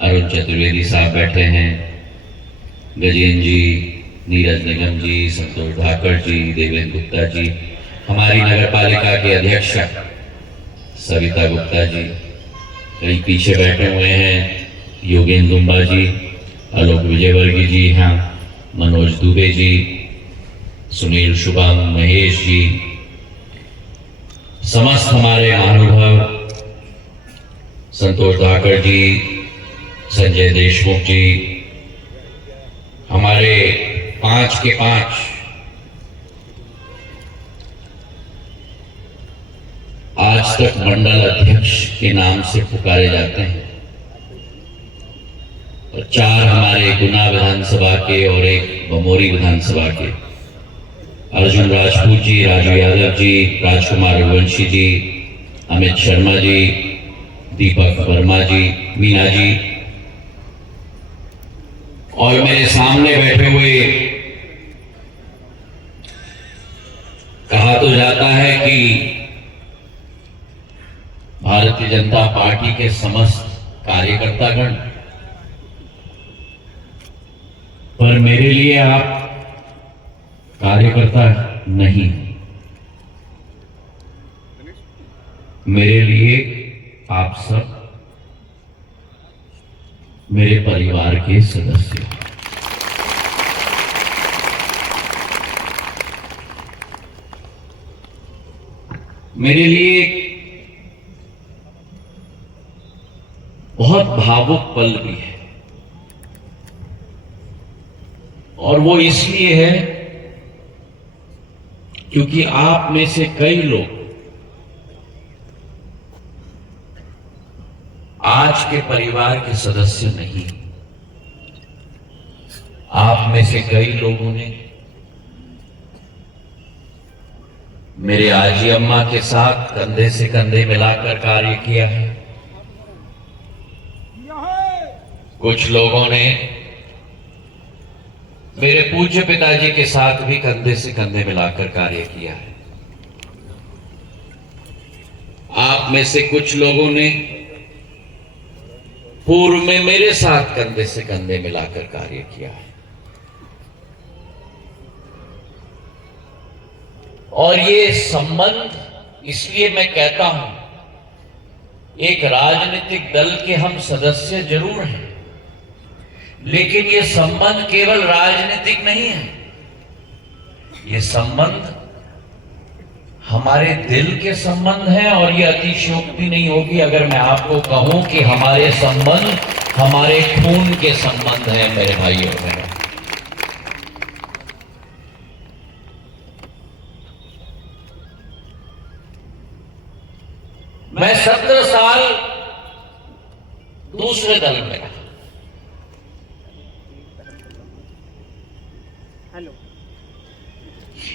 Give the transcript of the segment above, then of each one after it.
अरुण चतुर्वेदी साहब बैठे हैं, गजेंद्र जी, नीरज निगम जी, संतोष धाकड़ जी, देवेंद्र गुप्ता जी, हमारी नगर पालिका के अध्यक्ष सविता गुप्ता जी, कहीं पीछे बैठे हुए हैं योगेंद्र दुम्बा जी, आलोक विजयवर्गीय जी, हाँ मनोज दुबे जी, सुनील शुभम, महेश जी, समस्त हमारे महानुभाव संतोष धाकड़ जी, संजय देशमुख जी, हमारे 5 के 5 आज तक मंडल अध्यक्ष के नाम से पुकारे जाते हैं और 4 हमारे गुना विधानसभा के और 1 बमोरी विधानसभा के, अर्जुन राजपूत जी, राजू यादव जी, राजकुमार रघुवंशी जी, अमित शर्मा जी, दीपक वर्मा जी, मीना जी, और मेरे सामने बैठे हुए, कहा तो जाता है कि भारतीय जनता पार्टी के समस्त कार्यकर्तागण, पर मेरे लिए आप कार्यकर्ता नहीं, मेरे लिए आप सब मेरे परिवार के सदस्य। मेरे लिए बहुत भावुक पल भी है, और वो इसलिए है क्योंकि आप में से कई लोग आज के परिवार के सदस्य नहीं। आप में से कई लोगों ने मेरे आजी अम्मा के साथ कंधे से कंधे मिलाकर कार्य किया है। कुछ लोगों ने मेरे पूज्य पिताजी के साथ भी कंधे से कंधे मिलाकर कार्य किया है। आप में से कुछ लोगों ने पूर्व में मेरे साथ कंधे से कंधे मिलाकर कार्य किया है, और ये संबंध इसलिए मैं कहता हूं, एक राजनीतिक दल के हम सदस्य जरूर हैं, लेकिन ये संबंध केवल राजनीतिक नहीं है। ये संबंध हमारे दिल के संबंध है, और ये अतिशयोक्ति नहीं होगी अगर मैं आपको कहूं कि हमारे संबंध हमारे खून के संबंध है। मेरे भाइयों और बहनों, मैं 17 साल दूसरे दल में रहा।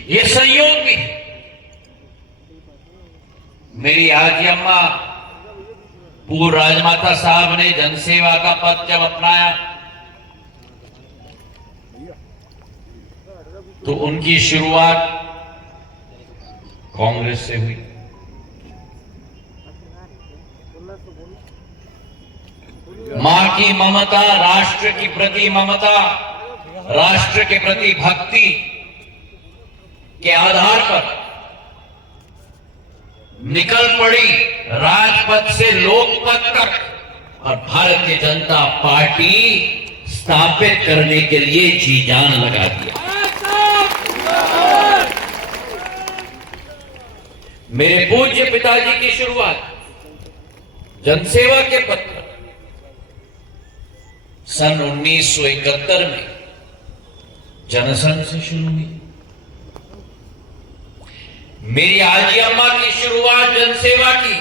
ये संयोग भी है। मेरी आजी अम्मा पूर्व राजमाता साहब ने जनसेवा का पद जब अपनाया तो उनकी शुरुआत कांग्रेस से हुई। मां की ममता, राष्ट्र के प्रति ममता, राष्ट्र के प्रति भक्ति के आधार पर निकल पड़ी राजपथ से लोकपथ तक, और भारतीय जनता पार्टी स्थापित करने के लिए जी जान लगा दिया। मेरे पूज्य पिताजी की शुरुआत जनसेवा के पद पर सन 1971 में जनसंघ से शुरू हुई। मेरी आजी अम्मा की शुरुआत जनसेवा की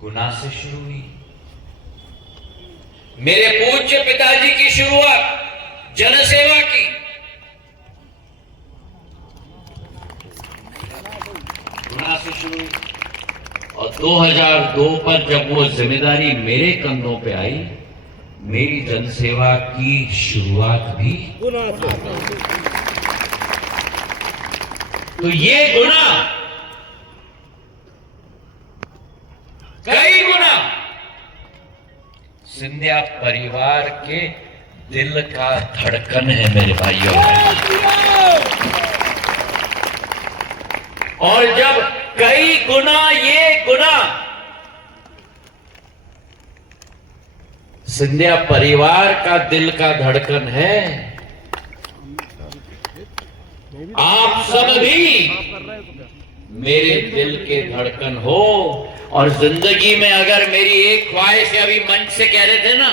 गुना से शुरू हुई। मेरे पूज्य पिताजी की शुरुआत जनसेवा की गुना से शुरू हुई, और 2002 पर जब वो जिम्मेदारी मेरे कंधों पे आई, मेरी जनसेवा की शुरुआत भी गुना से। तो ये गुना कई गुना सिंधिया परिवार के दिल का धड़कन है मेरे भाइयों। और जब कई गुना ये गुना सिंधिया परिवार का दिल का धड़कन है, आप सब भी मेरे दिल के धड़कन हो। और जिंदगी में अगर मेरी एक ख्वाहिश है, अभी मंच से कह रहे थे ना,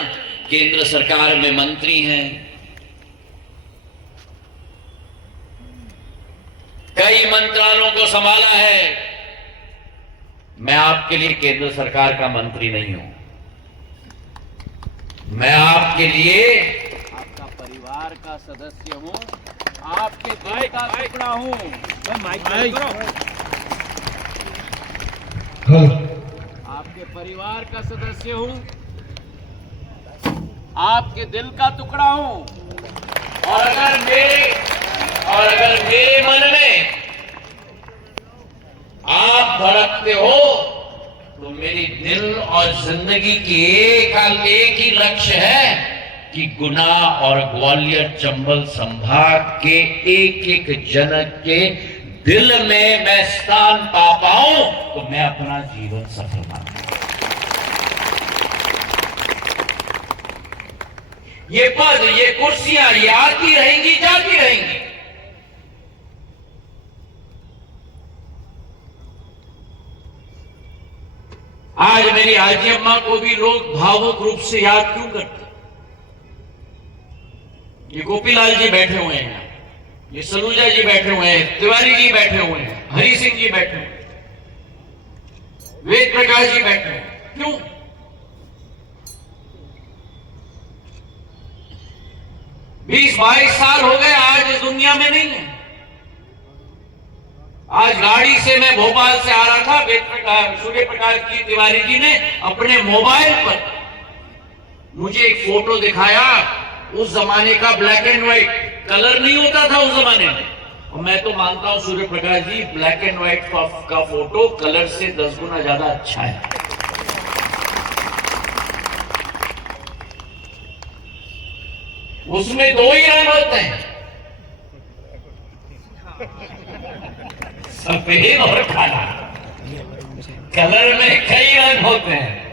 केंद्र सरकार में मंत्री हैं, कई मंत्रालयों को संभाला है। मैं आपके लिए केंद्र सरकार का मंत्री नहीं हूं, मैं आपके लिए आपका परिवार का सदस्य हूं, आपके दिल का टुकड़ा हूं। आपके परिवार का सदस्य हूं, आपके दिल का टुकड़ा हूं। और अगर मेरे मन में आप धड़कते हो तो मेरी दिल और जिंदगी की एक ही लक्ष्य है कि गुना और ग्वालियर चंबल संभाग के एक जनक के दिल में मैं स्थान पा पाऊं तो मैं अपना जीवन सफल मानूं। ये पद, ये कुर्सियां, ये आती रहेंगी, जाती रहेंगी। आज मेरी हाजी अम्मा को भी लोग भावुक रूप से याद क्यों करते? ये गोपीलाल जी बैठे हुए हैं, ये सलूजा जी बैठे हुए हैं, तिवारी जी बैठे हुए हैं, हरि सिंह जी बैठे हुए हैं, वेद प्रकाश जी बैठे हुए हैं। क्यों? बीस 22 साल हो गए, आज इस दुनिया में नहीं है। आज गाड़ी से मैं भोपाल से आ रहा था, वेद प्रकाश, सूर्य प्रकाश जी तिवारी जी ने अपने मोबाइल पर मुझे एक फोटो दिखाया। उस जमाने का ब्लैक एंड व्हाइट, कलर नहीं होता था उस जमाने में। और मैं तो मानता हूं Surya Prakash ji, black and white का फोटो कलर से 10 गुना ज्यादा अच्छा है। उसमें 2 ही रंग होते हैं, सफेद और काला। कलर में कई रंग होते हैं।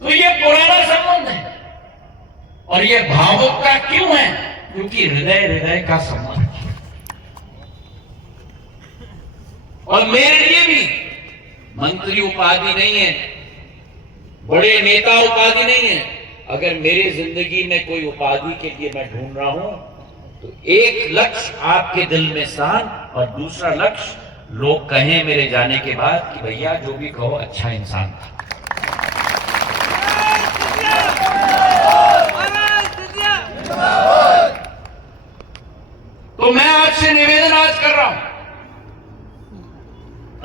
तो ये पुराना संबंध है। और ये भावुकता क्यों है? क्योंकि हृदय हृदय का संबंध है। और मेरे लिए भी मंत्री उपाधि नहीं है, बड़े नेता उपाधि नहीं है। अगर मेरी जिंदगी में कोई उपाधि के लिए मैं ढूंढ रहा हूं तो एक लक्ष्य आपके दिल में स्थान, और दूसरा लक्ष्य लोग कहें मेरे जाने के बाद कि भैया जो भी कहो अच्छा इंसान था। तो मैं आपसे निवेदन आज कर रहा हूं,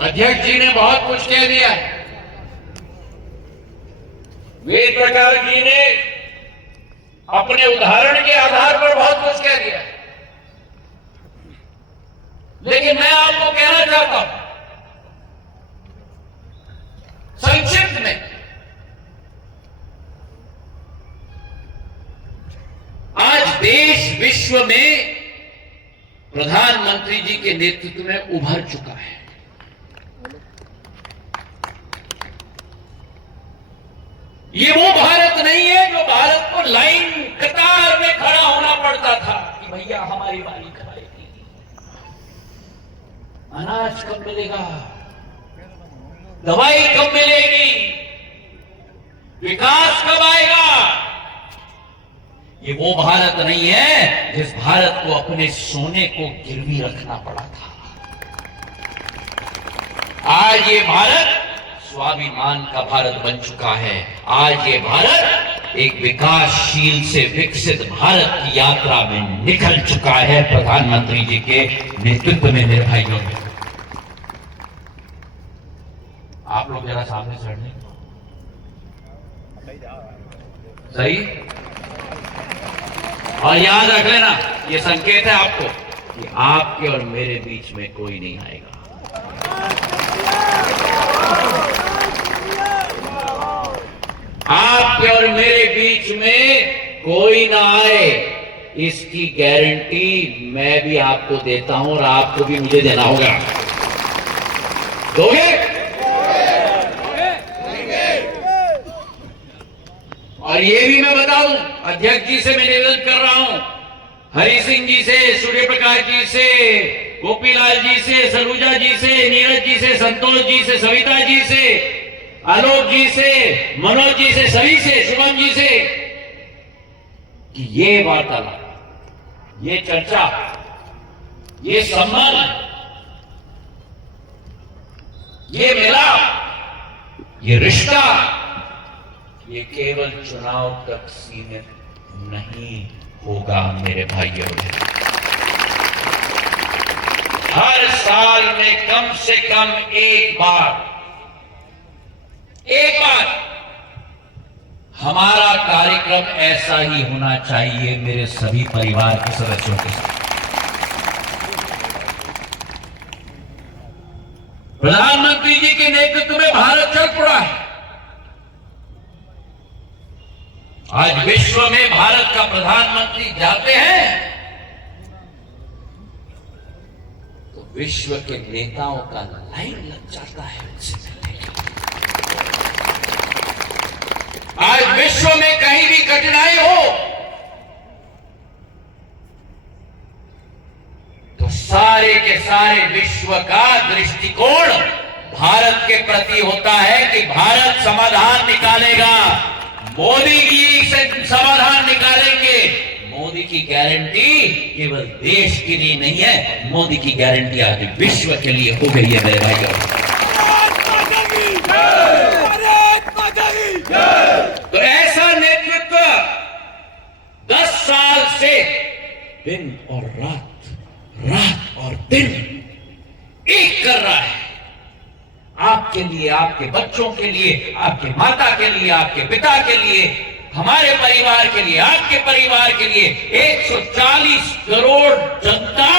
अध्यक्ष जी ने बहुत कुछ कह दिया, वेद प्रकाश जी ने अपने उदाहरण के आधार पर बहुत कुछ कह दिया, लेकिन मैं आपको कहना चाहता हूं संक्षिप्त में, आज देश विश्व में प्रधानमंत्री जी के नेतृत्व में उभर चुका है। ये वो भारत नहीं है जो भारत को लाइन कतार में खड़ा होना पड़ता था कि भैया हमारी बारी कब आएगी, अनाज कब मिलेगा, दवाई कब मिलेगी, विकास कब आएगा। ये वो भारत नहीं है जिस भारत को अपने सोने को गिरवी रखना पड़ा था। आज ये भारत स्वाभिमान का भारत बन चुका है। आज ये भारत एक विकासशील से विकसित भारत की यात्रा में निकल चुका है प्रधानमंत्री जी के नेतृत्व में। मेरे भाइयों, आप लोग जरा सामने से हटने, सही। और याद रख लेना, ये संकेत है आपको कि आपके और मेरे बीच में कोई नहीं आएगा। आपके और मेरे बीच में कोई ना आए, इसकी गारंटी मैं भी आपको देता हूं और आपको भी मुझे देना होगा। दोगे? और ये भी मैं बता दूं, अध्यक्ष जी से मैं निवेदन कर रहा हूं, हरि सिंह जी से, सूर्य प्रकाश जी से, गोपीलाल जी से, सलूजा जी से, नीरज जी से, संतोष जी से, सविता जी से, आलोक जी से, मनोज जी से, सभी से, शुभम जी से, कि ये वार्तालाप, ये चर्चा, ये सम्मान, ये मिलाप, ये रिश्ता, ये केवल चुनाव तक सीमित नहीं होगा मेरे भाइयों। हर साल में कम से कम एक बार हमारा कार्यक्रम ऐसा ही होना चाहिए मेरे सभी परिवार के सदस्यों के साथ। प्रधानमंत्री जी के नेतृत्व में भारत चल पड़ा है। आज विश्व में भारत का प्रधानमंत्री जाते हैं तो विश्व के नेताओं का लाइन लग जाता है उनसे मिलने के लिए। आज विश्व में कहीं भी कठिनाई हो तो सारे के सारे विश्व का दृष्टिकोण भारत के प्रति होता है कि भारत समाधान निकालेगा, मोदी जी से समाधान निकालेंगे। मोदी की गारंटी केवल देश के लिए नहीं है, मोदी की गारंटी आज विश्व के लिए हो गई है मेरे भाइयों। तो ऐसा नेतृत्व 10 साल से दिन और रात, रात और दिन एक कर रहा है, आपके लिए, आपके बच्चों के लिए, आपके माता के लिए, आपके पिता के लिए, हमारे परिवार के लिए, आपके परिवार के लिए। 140 करोड़ जनता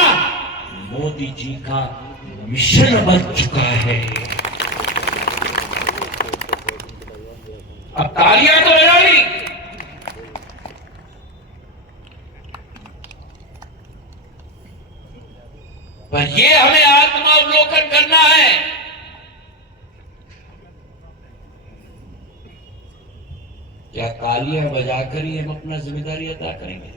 मोदी जी का मिशन बन चुका है। अब तालियां तो बजा ली, पर ये हमें आत्मावलोकन करना है। क्या तालियां बजाकर ही हम अपना जिम्मेदारी अदा करेंगे?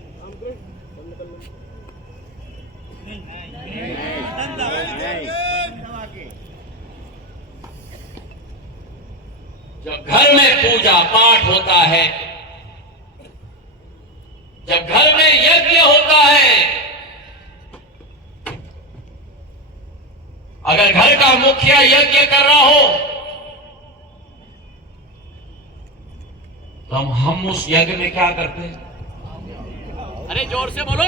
जब घर में पूजा पाठ होता है, जब घर में यज्ञ होता है, अगर घर का मुखिया यज्ञ कर रहा हो तो हम उस यज्ञ में क्या करते हैं? अरे जोर से बोलो।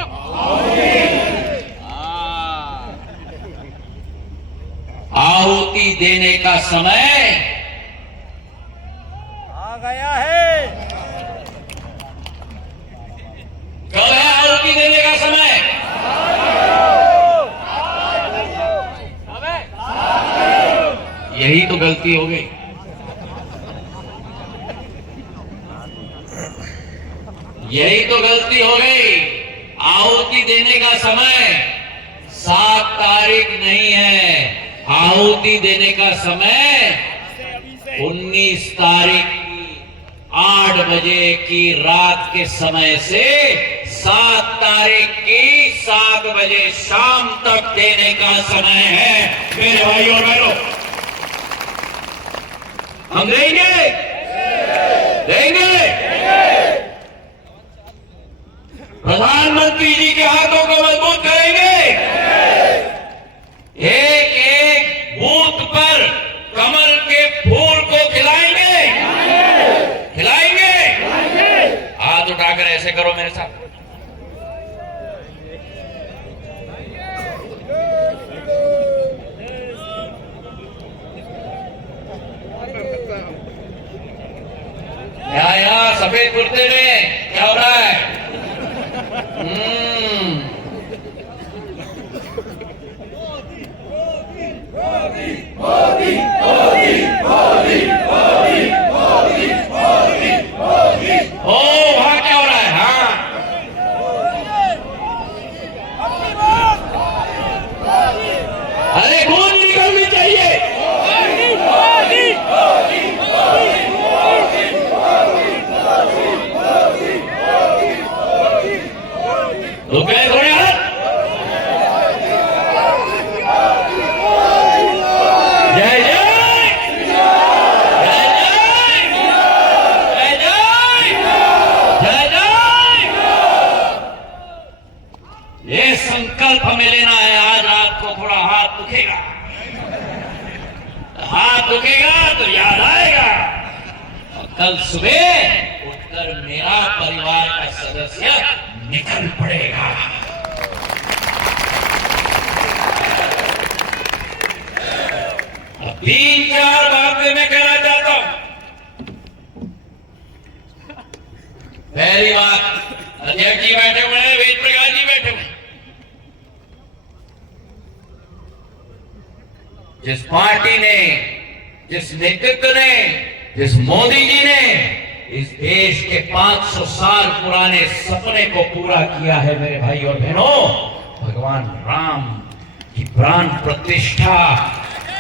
आहुति देने का समय आ गया है। कब है आहुति देने का समय? यही तो गलती हो गई। यही तो गलती हो गई। आहुति देने का समय 7 तारीख नहीं है, आहुति देने का समय 19 तारीख की 8 बजे की रात के समय से 7 तारीख की 7 बजे शाम तक देने का समय है मेरे भाइयों और बहनों। हम देंगे, देंगे। प्रधानमंत्री जी के हाथों को मजबूत करेंगे। एक एक बूथ पर कमल के फूल को खिलाएंगे, खिलाएंगे। हाथ उठाकर ऐसे करो मेरे साथ। यहाँ सफेद कुर्ते में क्या हो रहा है? मोदी मोदी मोदी मोदी मोदी मोदी मोदी दुखेगा तो याद आएगा, और कल सुबह उठकर मेरा परिवार का सदस्य निकल पड़ेगा। अब 3-4 बातें मैं कहना चाहता हूं। पहली बात, अध्यक्ष जी बैठे हुए हैं, वेद प्रकाश जी बैठे हुए हैं। जिस पार्टी ने, जिस नेतृत्व ने, जिस मोदी जी ने इस देश के 500 साल पुराने सपने को पूरा किया है मेरे भाई और बहनों, भगवान राम की प्राण प्रतिष्ठा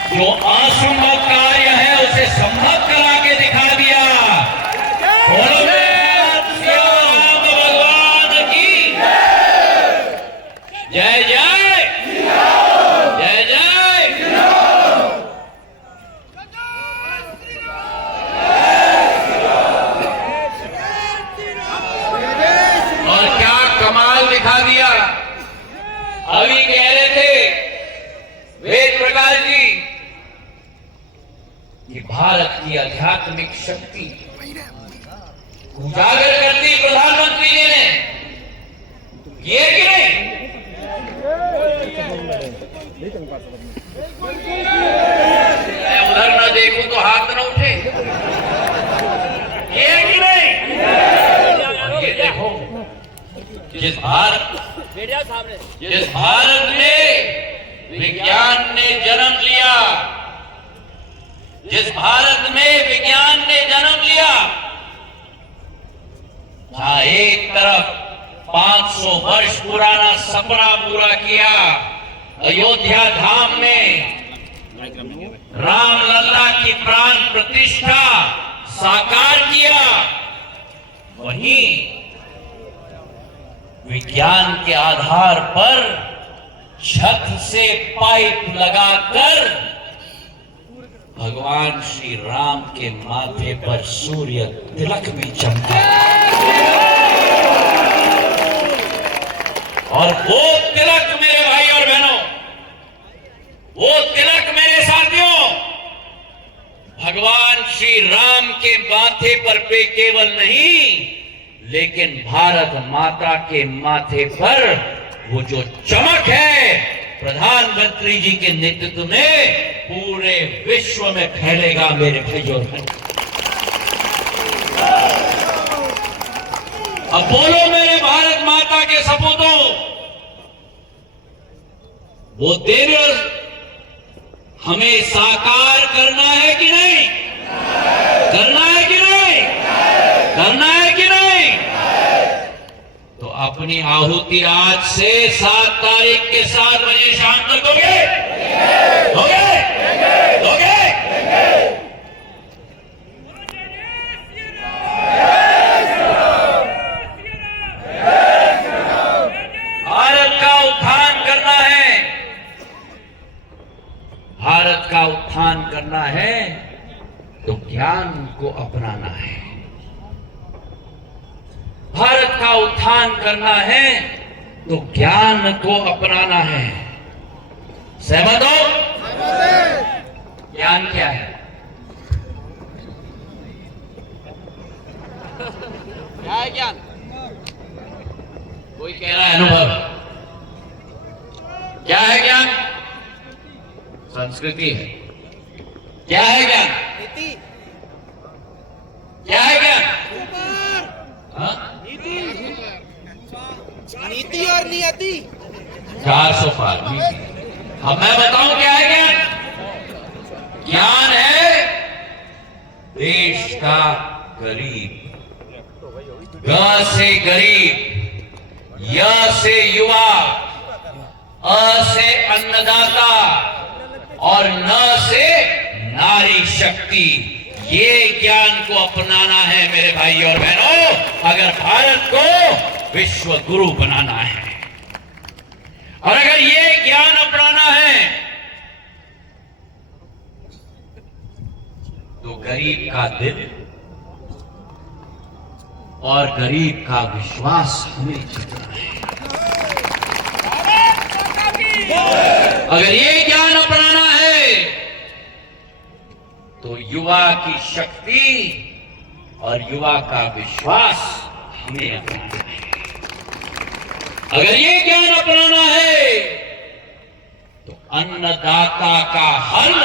जो असंभव कार्य है उसे संभव करा के दिखा दिया। बोलो भगवान की जय जय जय जय। और क्या कमाल दिखा दिया। अभी कह रहे थे वेद प्रकाश जी कि भारत की आध्यात्मिक शक्ति उजागर करती प्रधानमंत्री जी ने, किए कि नहीं? मैं उधर ना देखूं तो हाथ ना उठे, किए कि नहीं? ये देखो, जिस भारत में विज्ञान ने जन्म लिया, जिस भारत में विज्ञान ने जन्म लिया, जहां एक तरफ 500 वर्ष पुराना सपना पूरा किया, अयोध्या धाम में राम लल्ला की प्राण प्रतिष्ठा साकार किया, वहीं विज्ञान के आधार पर छत से पाइप लगाकर भगवान श्री राम के माथे पर सूर्य तिलक भी चमका, और वो तिलक मेरे भाई और बहनों, वो तिलक मेरे साथियों, भगवान श्री राम के माथे पर पे केवल नहीं, लेकिन भारत माता के माथे पर वो जो चमक है प्रधानमंत्री जी के नेतृत्व में पूरे विश्व में फैलेगा मेरे भाइयों। अब बोलो मेरे भारत माता के सपूतों, वो दिन हमें साकार करना है कि नहीं? करना है कि नहीं? करना है कि नहीं? तो अपनी आहुति आज से 7 तारीख के 7 बजे शाम तक दोगे? दोगे? दोगे? भारत का उत्थान करना है, भारत का उत्थान करना है तो ज्ञान को अपनाना है। भारत का उत्थान करना है तो ज्ञान को अपनाना है। सहमत हो? ज्ञान क्या है? क्या है ज्ञान? कोई कह रहा है अनुभव। क्या है ज्ञान? संस्कृति है। क्या है ज्ञान? नीति। क्या है ज्ञान? हाँ? नीति और नियति। 400 पार। अब मैं बताऊं क्या है ज्ञान? ज्ञान है देश का गरीब, ग से गरीब, य से युवा, अ से अन्नदाता और न से नारी शक्ति। ये ज्ञान को अपनाना है मेरे भाई और बहनों, अगर भारत को विश्व गुरु बनाना है। और अगर ये ज्ञान अपनाना है तो गरीब का दिल और गरीब का विश्वास हमें जीतना है। अगर ये ज्ञान अपनाना है तो युवा की शक्ति और युवा का विश्वास हमें अपनाना है। अगर ये ज्ञान अपनाना है तो अन्नदाता का हल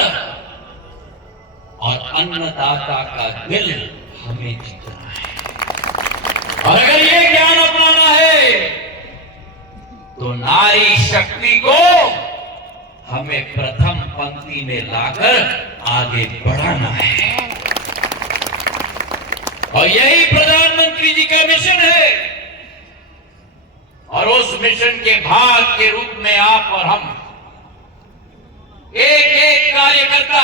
और अन्नदाता का दिल हमें जीतना है। और अगर ये ज्ञान अपनाना है तो नारी शक्ति को हमें प्रथम पंक्ति में लाकर आगे बढ़ाना है। और यही प्रधानमंत्री जी का मिशन है। और उस मिशन के भाग के रूप में आप और हम एक एक कार्यकर्ता,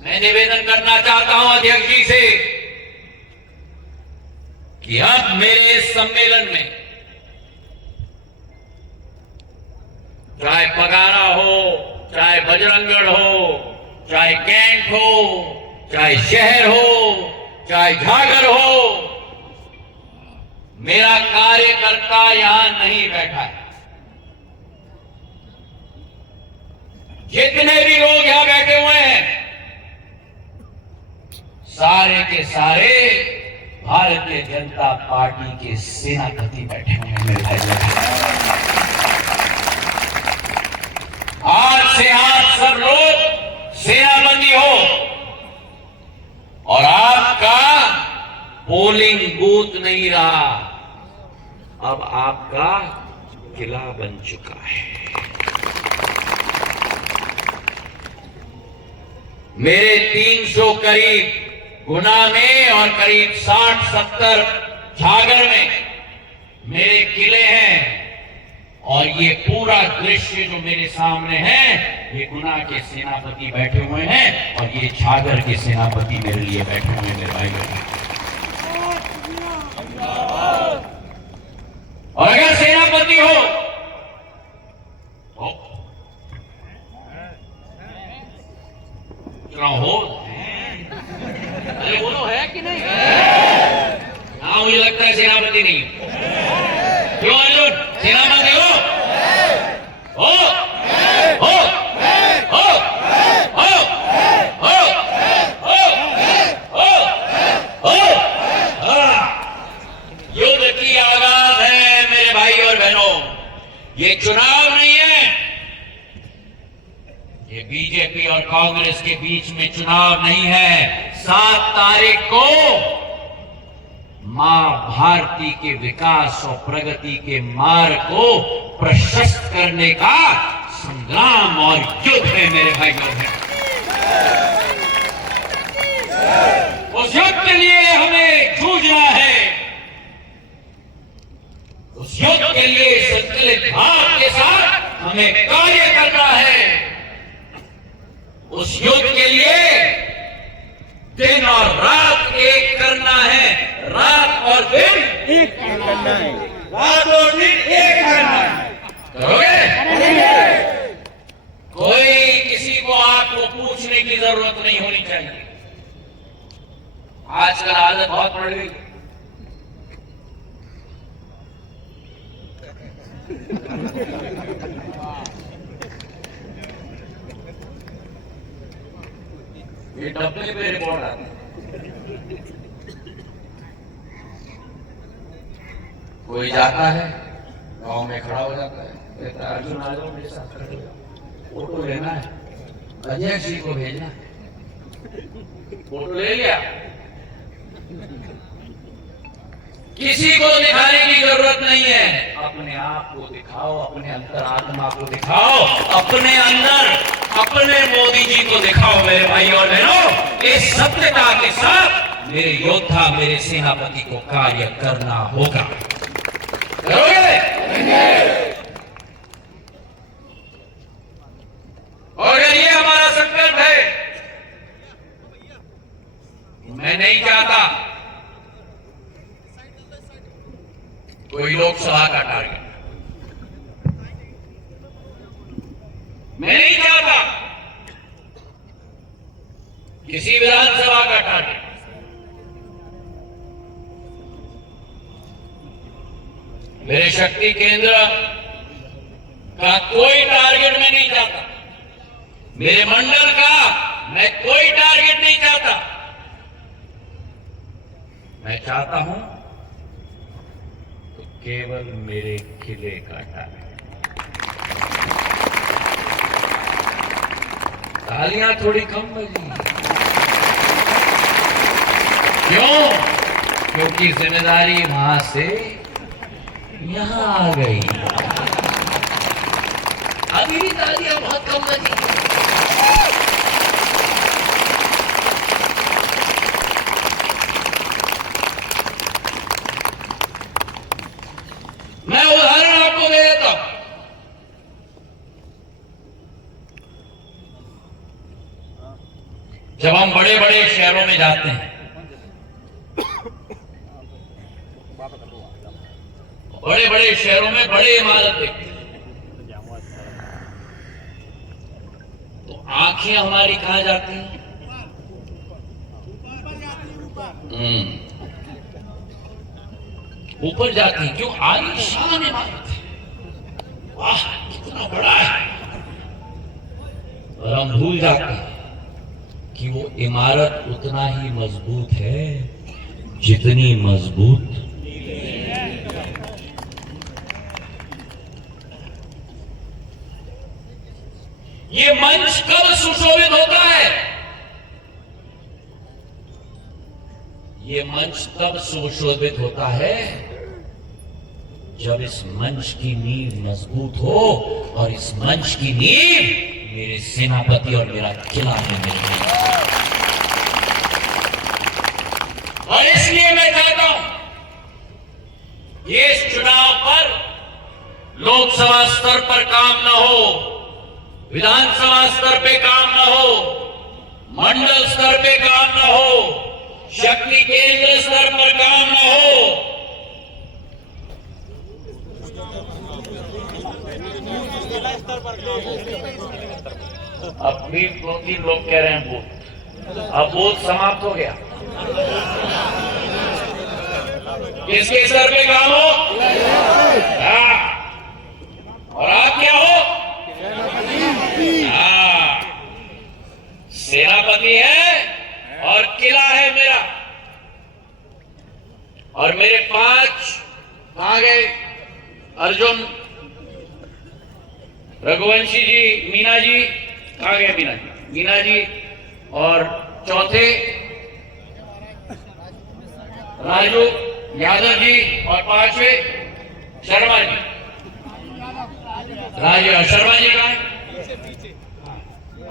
मैं निवेदन करना चाहता हूं अध्यक्ष जी से कि अब मेरे इस सम्मेलन में चाहे पगारा हो, चाहे बजरंगगढ़ हो, चाहे कैंट हो, चाहे शहर हो, चाहे झागर हो, मेरा कार्यकर्ता यहां नहीं बैठा है। जितने भी लोग यहां बैठे हुए हैं सारे के सारे भारतीय जनता पार्टी के सेनापति बैठे हुए हैं मेरे भाई। आज से आप सब लोग सेनापति हो और आपका पोलिंग बूथ नहीं रहा, अब आपका किला बन चुका है। मेरे 300 करीब गुना में और करीब 60-70 झागर में मेरे किले हैं। और ये पूरा दृश्य जो मेरे सामने है, ये गुना के सेनापति बैठे हुए हैं और ये झागर के सेनापति मेरे लिए बैठे हुए हैं मेरे भाई। और अगर सेनापति हो तो चुनाव हो, अरे बोलो है कि नहीं? हाँ, मुझे लगता है सेनापति नहीं। क्यों अर्जुन, सेनापति हो? हो? हो? हो? हो? हो? हो? हो? हो? युद्ध की आगाज है मेरे भाई और बहनों। ये चुनाव नहीं है, ये बीजेपी और कांग्रेस के बीच में चुनाव नहीं है। 7 तारीख को मां भारती के विकास और प्रगति के मार्ग को प्रशस्त करने का संग्राम और युद्ध है मेरे भाई और बहनों। उस युद्ध के लिए हमें जूझना है, उस युद्ध के लिए संकल्पित भाव के साथ हमें कार्य करना है। उस युद्ध के लिए दिन और रात एक करना है, रात और दिन एक करना है, रात और दिन एक करना है। करोगे? कोई किसी को आपको पूछने की जरूरत नहीं होनी चाहिए। आजकल आदत बहुत बढ़ गई। ये डब्ल्यू पे रिपोर्ट आती है, कोई जाता है गांव में खड़ा हो जाता है, कहता है अर्जुन आ जाओ मेरे साथ खड़े हो जाओ, फोटो लेना है, अध्यक्ष जी को भेजना है। फोटो ले लिया, किसी को दिखाने की जरूरत नहीं है। अपने आप को दिखाओ, अपने अंतरात्मा को दिखाओ, अपने अंदर अपने मोदी जी को दिखाओ मेरे भाई और बहनों। इस सत्यता के साथ मेरे योद्धा, मेरे सेनापति को कार्य करना होगा। करोगे? और अगर ये हमारा संकल्प है, मैं नहीं चाहता कोई लोकसभा का टारगेट, मैं नहीं चाहता किसी विधानसभा का टारगेट। मेरे शक्ति केंद्र का कोई टारगेट मैं नहीं चाहता, मेरे मंडल का, मैं कोई टारगेट नहीं चाहता। मैं चाहता हूं तो केवल मेरे किले का टारगेट। तालियां थोड़ी कम बजी। क्यों? क्योंकि जिम्मेदारी वहां से यहां आ गई। अभी भी तालियां बहुत कम बजी। मैं उदाहरण आपको दे देता हूं। जब हम बड़े बड़े शहरों में जाते हैं, बड़े बड़े शहरों में बड़े इमारत देखते हैं, तो आंखें हमारी कहां जाती हैं? ऊपर जाती हैं। क्यों? आलीशान इमारत है, वाह कितना बड़ा है। और हम भूल जाते हैं कि वो इमारत उतना ही मजबूत है जितनी मजबूत ये मंच कब सुशोभित होता है? ये मंच तब सुशोभित होता है जब इस मंच की नींव मजबूत हो, और इस मंच की नींव मेरे सेनापति और मेरा किला है। और इसलिए मैं चाहता हूं कि इस चुनाव पर लोकसभा स्तर पर काम न हो, विधानसभा स्तर पे काम न हो, मंडल स्तर पे काम न हो, शक्ति केंद्र स्तर पर काम न हो, अब भी 2-3 लोग कह रहे हैं बूथ, अब बूथ समाप्त हो गया। किसके स्तर पे काम हो? हाँ। और आप क्या हो? हाँ, सेनापति है और किला है मेरा। और मेरे 5 कहां गए? अर्जुन, रघुवंशी जी, मीना जी कहां गए? मीना जी और चौथे राजू यादव जी, और 5वें शर्मा जी। राजू शर्मा जी कहां है?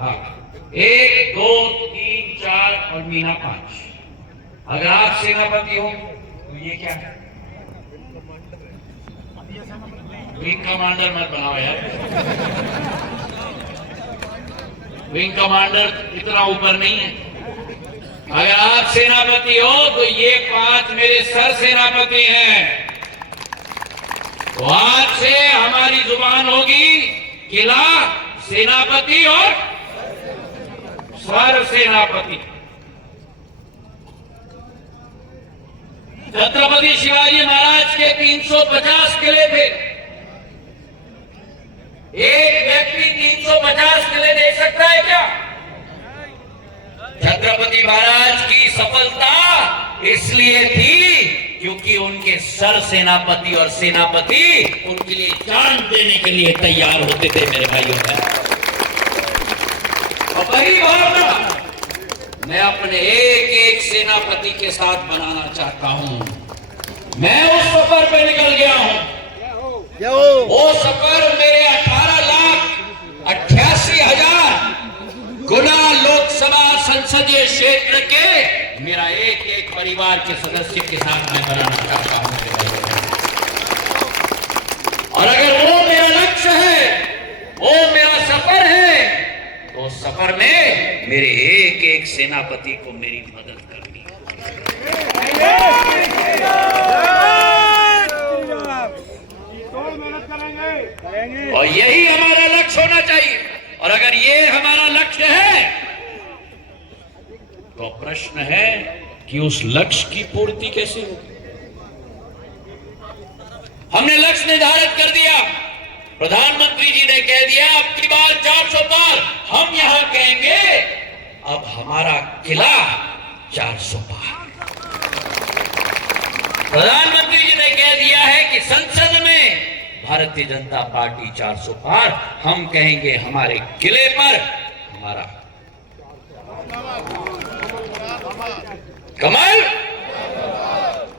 हाँ, 1 2 3 4 और मीना 5। अगर आप सेनापति हो तो ये क्या है? विंग कमांडर मत बनाओ यार। विंग कमांडर इतना ऊपर नहीं है। अगर आप सेनापति हो तो ये 5 मेरे सर सेनापति हैं। तो आज से हमारी जुबान होगी किला, सेनापति और सर सेनापति। छत्रपति शिवाजी महाराज के 350 किले थे। एक व्यक्ति 350 किले दे सकता है क्या? छत्रपति महाराज की सफलता इसलिए थी क्योंकि उनके सर सेनापति और सेनापति उनके लिए जान देने के लिए तैयार होते थे मेरे भाइयों बहनों। और वही भावना मैं अपने एक सेनापति के साथ बनाना चाहता हूं। मैं उस सफर पे निकल गया हूं। वो सफर मेरे 18,88,000 गुना लोकसभा संसदीय क्षेत्र के मेरा एक परिवार के सदस्य के साथ मैं बनाना चाहता हूं। और अगर वो मेरा लक्ष्य है, वो मेरा सफर है, तो सफर में मेरे एक सेनापति को मेरी मदद करनी है। और यही हमारा लक्ष्य होना चाहिए। और अगर ये हमारा लक्ष्य है तो प्रश्न है कि उस लक्ष्य की पूर्ति कैसे होगी। हमने लक्ष्य निर्धारित कर दिया, प्रधानमंत्री जी ने कह दिया अब की बार 400 पार हम यहां कहेंगे अब हमारा किला 400 पार। प्रधानमंत्री जी ने कह दिया है कि संसद में भारतीय जनता पार्टी 400 पार, हम कहेंगे हमारे किले पर हमारा कमल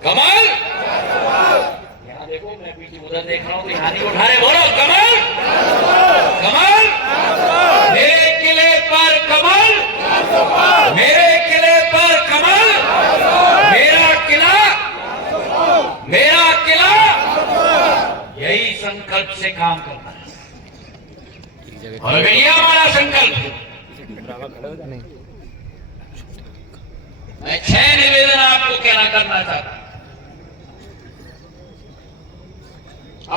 कमल। यहां देखो, मैं पीछे उधर देख रहा हूं, ध्यान नहीं उठा रहे, बोलो कमल कमल। मेरे किले पर कमल, मेरे किले पर कमल, मेरा किला, मेरा किला। यही संकल्प से काम करना है और अगर ये हमारा संकल्प, मैं 6 निवेदन आपको कहना करना चाहता हूं।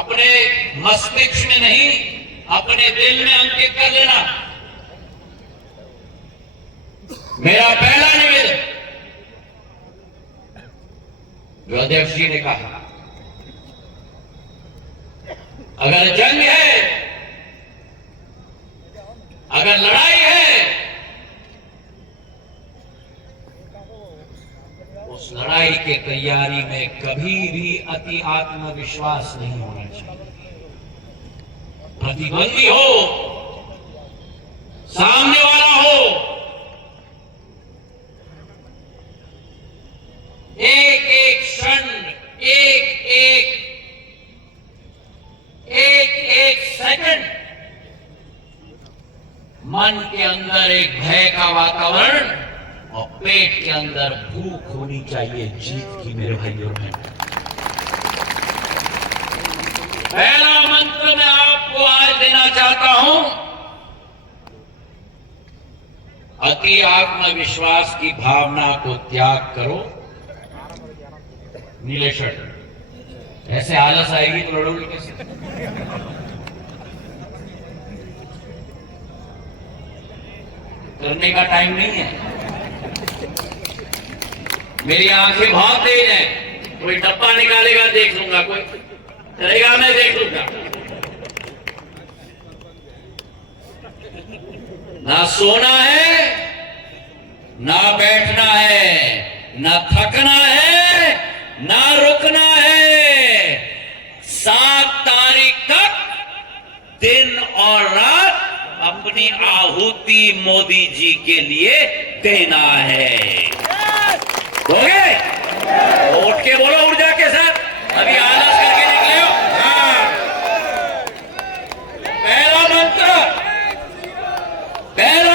अपने मस्तिष्क में नहीं, अपने दिल में अंकित कर लेना। मेरा पहला निवेदन, जो अध्यक्ष जी ने कहा, अगर जंग है, अगर लड़ाई है, उस लड़ाई की तैयारी में कभी भी अति आत्मविश्वास नहीं होना चाहिए। प्रतिद्वंदी हो, सामने वाला हो, एक एक क्षण, एक एक सेकंड मन के अंदर एक भय का वातावरण और पेट के अंदर भूख होनी चाहिए जीत की, मेरे भाई और बहन। पहला मंत्र मैं आपको आज देना चाहता हूं, अति आत्मविश्वास की भावना को त्याग करो। नीले शर्ट, ऐसे आलस आएगी तो लड़ोगे कैसे? करने का टाइम नहीं है। मेरी आंखें बहुत तेज हैं, कोई डब्बा निकालेगा देख लूंगा, कोई करेगा मैं देख लूंगा। ना सोना है, ना बैठना है, ना थकना है, ना रुकना है। 7 तारीख तक दिन और रात अपनी आहुति मोदी जी के लिए देना है। दोगे? उठ के बोलो ऊर्जा के साथ, अभी आलस करके निकले हो। हाँ, पहला मंत्र, पहला